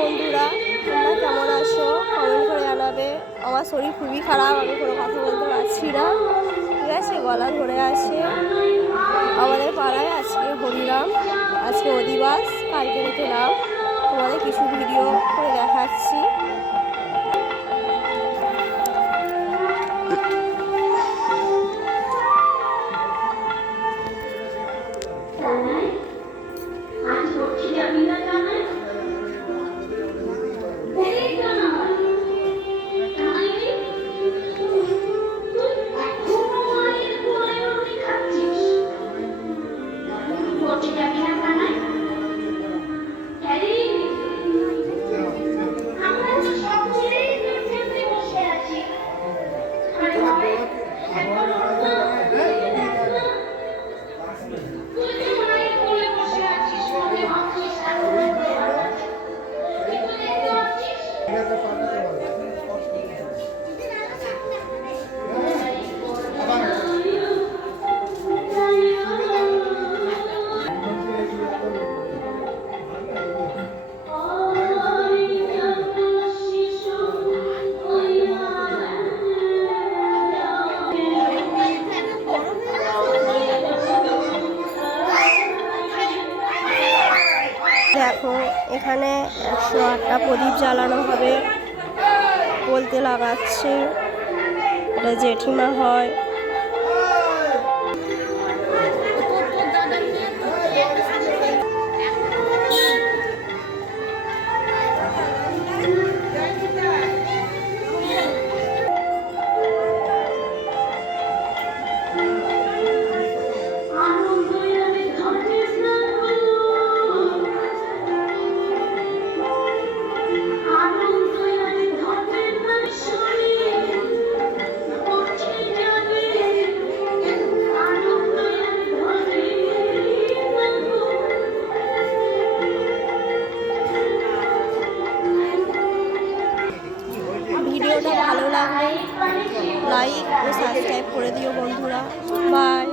বন্ধুরা, তোমরা কেমন আছো কমেন্ট করে জানাবে। আমার শরীর খুবই খারাপ, আমি কোনো কথা বলতে পারছি না, ঠিক আছে, গলা ধরে আছে। আমাদের পাড়ায় আজকে হরিনাম, আজকে অধিবাস, কালকে রেখে নাম। তোমাদের কিছু ভিডিও করে দেখাচ্ছি। দেখো, এখানে 108টা প্রদীপ জ্বালানো হবে, বলতে লাগাচ্ছে। এটা জেঠিমা হয়। ভিডিওটা ভালো লাগলে লাইক ও সাবস্ক্রাইব করে দিও বন্ধুরা। বাই।